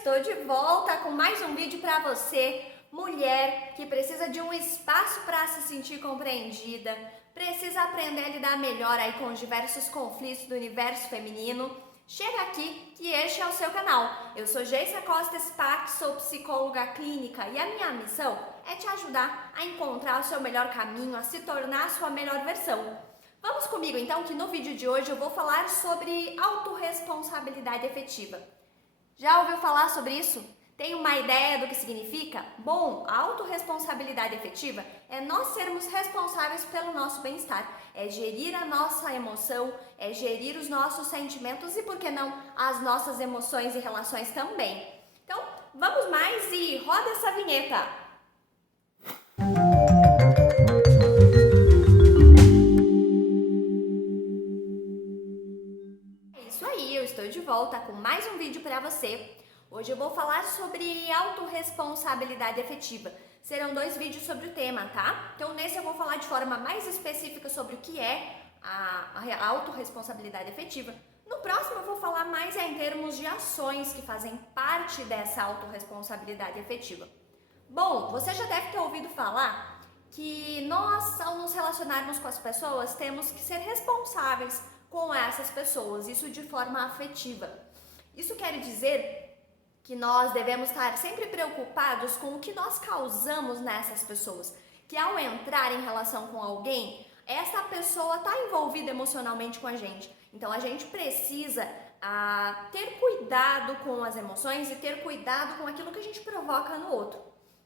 Estou de volta com mais um vídeo para você, mulher que precisa de um espaço para se sentir compreendida, precisa aprender a lidar melhor aí com os diversos conflitos do universo feminino. Chega aqui que este é o seu canal. Eu sou Geissa Costa Spack, sou psicóloga clínica e a minha missão é te ajudar a encontrar o seu melhor caminho, a se tornar a sua melhor versão. Vamos comigo então que no vídeo de hoje eu vou falar sobre autorresponsabilidade efetiva. Já ouviu falar sobre isso? Tem uma ideia do que significa? Bom, a autorresponsabilidade efetiva é nós sermos responsáveis pelo nosso bem-estar, é gerir a nossa emoção, é gerir os nossos sentimentos e, por que não, as nossas emoções e relações também. Então, vamos mais e roda essa vinheta! É isso aí, eu estou de volta com mais um vídeo para você. Hoje eu vou falar sobre autorresponsabilidade efetiva. Serão 2 vídeos sobre o tema, tá? Então nesse eu vou falar de forma mais específica sobre o que é a autorresponsabilidade efetiva. No próximo eu vou falar mais em termos de ações que fazem parte dessa autorresponsabilidade efetiva. Bom, você já deve ter ouvido falar que nós, ao nos relacionarmos com as pessoas, temos que ser responsáveis com essas pessoas, isso de forma afetiva. Isso quer dizer que nós devemos estar sempre preocupados com o que nós causamos nessas pessoas, que ao entrar em relação com alguém, essa pessoa está envolvida emocionalmente com a gente. Então a gente precisa ter cuidado com as emoções e ter cuidado com aquilo que a gente provoca no outro.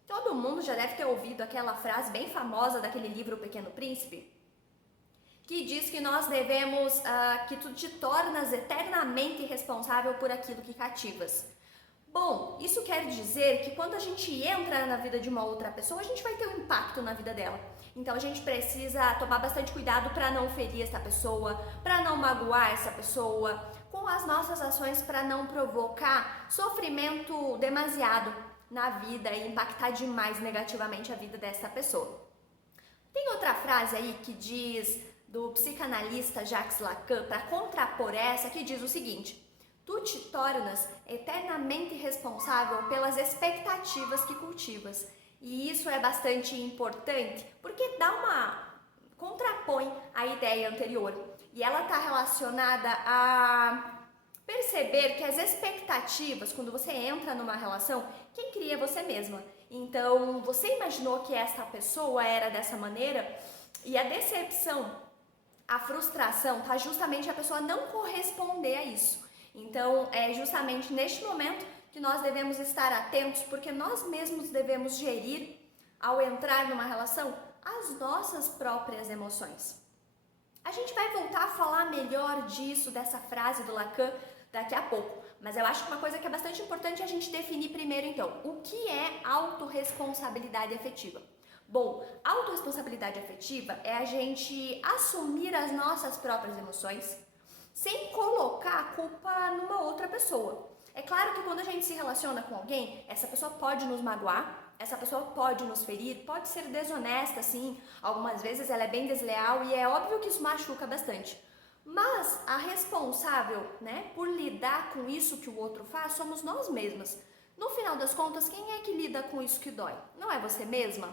Todo mundo já deve ter ouvido aquela frase bem famosa daquele livro O Pequeno Príncipe, que diz que nós devemos, que tu te tornas eternamente responsável por aquilo que cativas. Bom, isso quer dizer que quando a gente entra na vida de uma outra pessoa, a gente vai ter um impacto na vida dela. Então a gente precisa tomar bastante cuidado para não ferir essa pessoa, para não magoar essa pessoa, com as nossas ações para não provocar sofrimento demasiado na vida e impactar demais negativamente a vida dessa pessoa. Tem outra frase aí que diz do psicanalista Jacques Lacan, para contrapor essa, que diz o seguinte: tu te tornas eternamente responsável pelas expectativas que cultivas. E isso é bastante importante porque contrapõe a ideia anterior. E ela está relacionada a perceber que as expectativas, quando você entra numa relação, quem cria é você mesma. Então, você imaginou que essa pessoa era dessa maneira e a decepção, a frustração, tá justamente a pessoa não corresponder a isso. Então, é justamente neste momento que nós devemos estar atentos, porque nós mesmos devemos gerir, ao entrar numa relação, as nossas próprias emoções. A gente vai voltar a falar melhor disso, dessa frase do Lacan, daqui a pouco. Mas eu acho que uma coisa que é bastante importante é a gente definir primeiro, então, o que é autorresponsabilidade efetiva? Bom, autorresponsabilidade afetiva é a gente assumir as nossas próprias emoções sem colocar a culpa numa outra pessoa. É claro que quando a gente se relaciona com alguém, essa pessoa pode nos magoar, essa pessoa pode nos ferir, pode ser desonesta, sim, algumas vezes ela é bem desleal e é óbvio que isso machuca bastante. Mas a responsável, por lidar com isso que o outro faz somos nós mesmas. No final das contas, quem é que lida com isso que dói? Não é você mesma?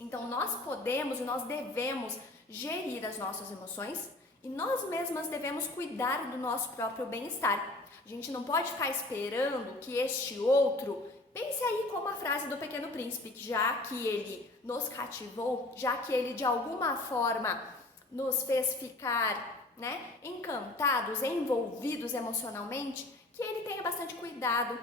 Então nós podemos e nós devemos gerir as nossas emoções e nós mesmas devemos cuidar do nosso próprio bem-estar. A gente não pode ficar esperando que este outro, pense aí como a frase do Pequeno Príncipe, que já que ele nos cativou, já que ele de alguma forma nos fez ficar encantados, envolvidos emocionalmente, que ele tenha bastante cuidado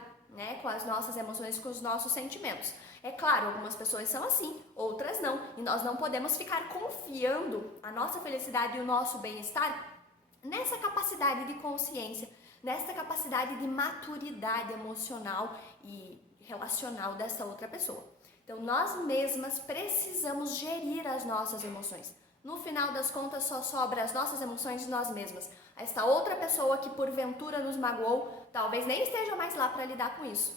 com as nossas emoções, com os nossos sentimentos. É claro, algumas pessoas são assim, outras não, e nós não podemos ficar confiando a nossa felicidade e o nosso bem-estar nessa capacidade de consciência, nessa capacidade de maturidade emocional e relacional dessa outra pessoa. Então, nós mesmas precisamos gerir as nossas emoções. No final das contas, só sobra as nossas emoções de nós mesmas. Esta outra pessoa que porventura nos magoou, talvez nem esteja mais lá para lidar com isso.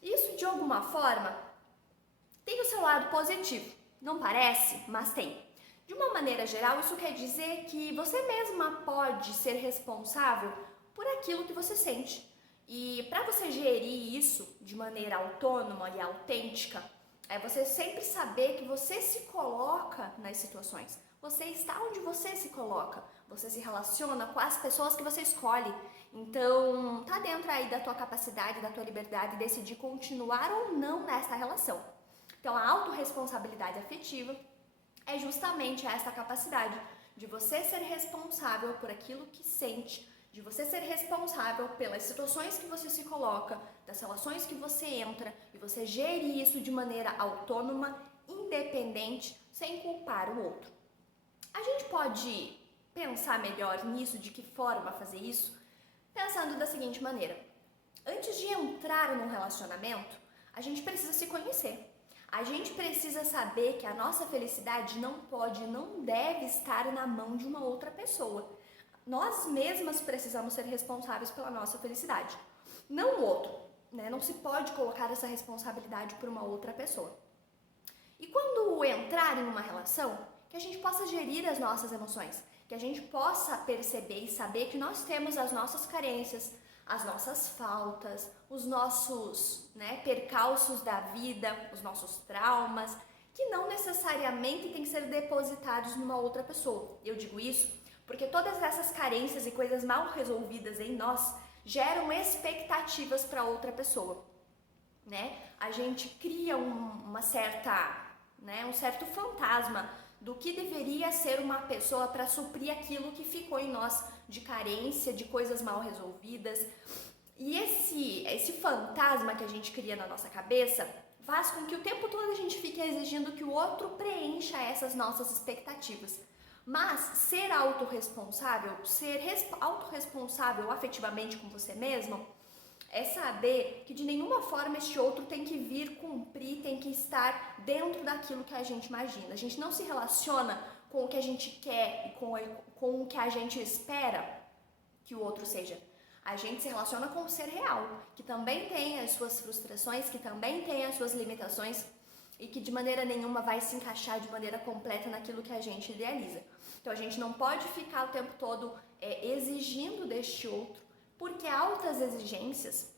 Isso, de alguma forma, tem o seu lado positivo. Não parece, mas tem. De uma maneira geral, isso quer dizer que você mesma pode ser responsável por aquilo que você sente. E para você gerir isso de maneira autônoma e autêntica, é você sempre saber que você se coloca nas situações. Você está onde você se coloca. Você se relaciona com as pessoas que você escolhe. Então, tá dentro aí da tua capacidade, da tua liberdade de decidir continuar ou não nessa relação. Então, a autorresponsabilidade afetiva é justamente essa capacidade de você ser responsável por aquilo que sente, de você ser responsável pelas situações que você se coloca, das relações que você entra, e você gerir isso de maneira autônoma, independente, sem culpar o outro. A gente pode pensar melhor nisso, de que forma fazer isso, pensando da seguinte maneira: antes de entrar num relacionamento, a gente precisa se conhecer. A gente precisa saber que a nossa felicidade não pode, não deve estar na mão de uma outra pessoa. Nós mesmas precisamos ser responsáveis pela nossa felicidade, não o outro, né? Não se pode colocar essa responsabilidade por uma outra pessoa. E quando entrar em uma relação, que a gente possa gerir as nossas emoções, que a gente possa perceber e saber que nós temos as nossas carências, as nossas faltas, os nossos percalços da vida, os nossos traumas, que não necessariamente têm que ser depositados numa outra pessoa. Eu digo isso porque todas essas carências e coisas mal resolvidas em nós geram expectativas para outra pessoa, né? A gente cria um certo fantasma do que deveria ser uma pessoa para suprir aquilo que ficou em nós de carência, de coisas mal resolvidas. E esse fantasma que a gente cria na nossa cabeça faz com que o tempo todo a gente fique exigindo que o outro preencha essas nossas expectativas. Mas ser autorresponsável afetivamente com você mesmo, é saber que de nenhuma forma este outro tem que vir cumprir, tem que estar dentro daquilo que a gente imagina. A gente não se relaciona com o que a gente quer e com o que a gente espera que o outro seja. A gente se relaciona com o ser real, que também tem as suas frustrações, que também tem as suas limitações e que de maneira nenhuma vai se encaixar de maneira completa naquilo que a gente idealiza. Então a gente não pode ficar o tempo todo exigindo deste outro, porque altas exigências,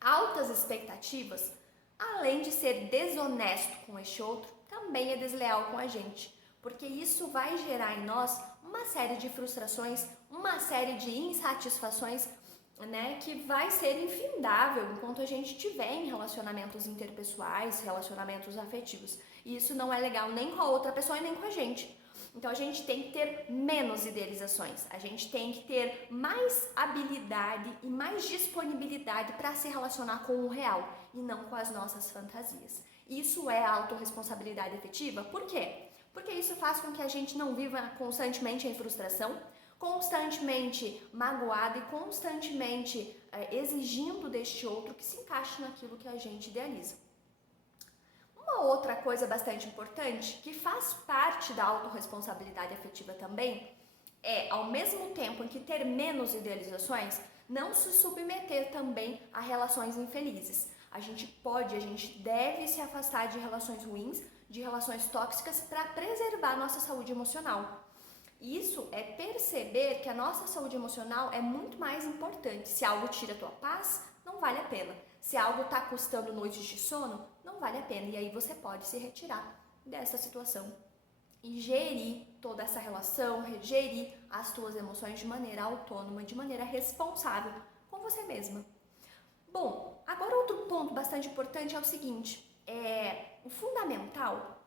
altas expectativas, além de ser desonesto com este outro, também é desleal com a gente, porque isso vai gerar em nós uma série de frustrações, uma série de insatisfações, que vai ser infindável enquanto a gente estiver em relacionamentos interpessoais, relacionamentos afetivos. E isso não é legal nem com a outra pessoa e nem com a gente. Então a gente tem que ter menos idealizações, a gente tem que ter mais habilidade e mais disponibilidade para se relacionar com o real e não com as nossas fantasias. Isso é a autorresponsabilidade afetiva. Por quê? Porque isso faz com que a gente não viva constantemente em frustração, constantemente magoado e constantemente exigindo deste outro que se encaixe naquilo que a gente idealiza. Uma outra coisa bastante importante, que faz parte da autorresponsabilidade afetiva também, é, ao mesmo tempo em que ter menos idealizações, não se submeter também a relações infelizes. A gente deve se afastar de relações ruins, de relações tóxicas, para preservar a nossa saúde emocional. Isso é perceber que a nossa saúde emocional é muito mais importante. Se algo tira a tua paz, não vale a pena. Se algo está custando noites de sono, não vale a pena. E aí você pode se retirar dessa situação e gerir toda essa relação, gerir as tuas emoções de maneira autônoma, de maneira responsável com você mesma. Bom, agora outro ponto bastante importante é o seguinte, o fundamental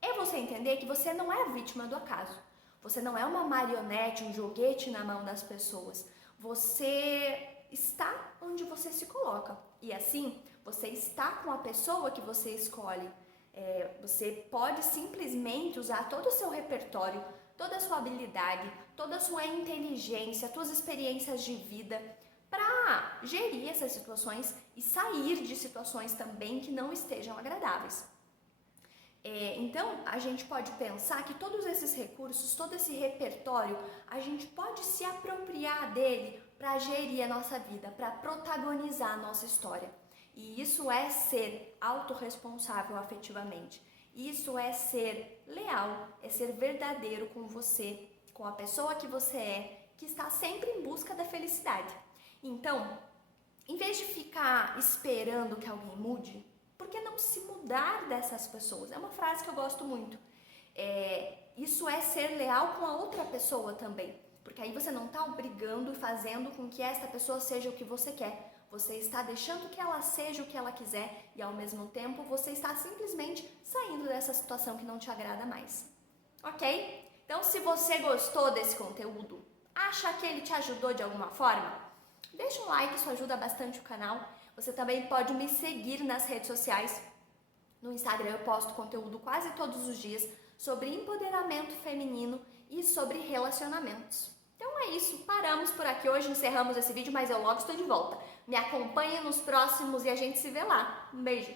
é você entender que você não é a vítima do acaso. Você não é uma marionete, um joguete na mão das pessoas. Você está onde você se coloca. E assim, você está com a pessoa que você escolhe. Você pode simplesmente usar todo o seu repertório, toda a sua habilidade, toda a sua inteligência, suas experiências de vida para gerir essas situações e sair de situações também que não estejam agradáveis. Então, a gente pode pensar que todos esses recursos, todo esse repertório, a gente pode se apropriar dele para gerir a nossa vida, para protagonizar a nossa história. E isso é ser autorresponsável afetivamente. Isso é ser leal, é ser verdadeiro com você, com a pessoa que você é, que está sempre em busca da felicidade. Então, Em vez de ficar esperando que alguém mude, por que não se mudar dessas pessoas? É uma frase que eu gosto muito. Isso é ser leal com a outra pessoa também. Porque aí você não está obrigando e fazendo com que essa pessoa seja o que você quer. Você está deixando que ela seja o que ela quiser e ao mesmo tempo você está simplesmente saindo dessa situação que não te agrada mais. Ok? Então, se você gostou desse conteúdo, acha que ele te ajudou de alguma forma? Deixa um like, isso ajuda bastante o canal. Você também pode me seguir nas redes sociais. No Instagram eu posto conteúdo quase todos os dias sobre empoderamento feminino e sobre relacionamentos. Então é isso, paramos por aqui hoje, encerramos esse vídeo, mas eu logo estou de volta. Me acompanhe nos próximos e a gente se vê lá. Um beijo!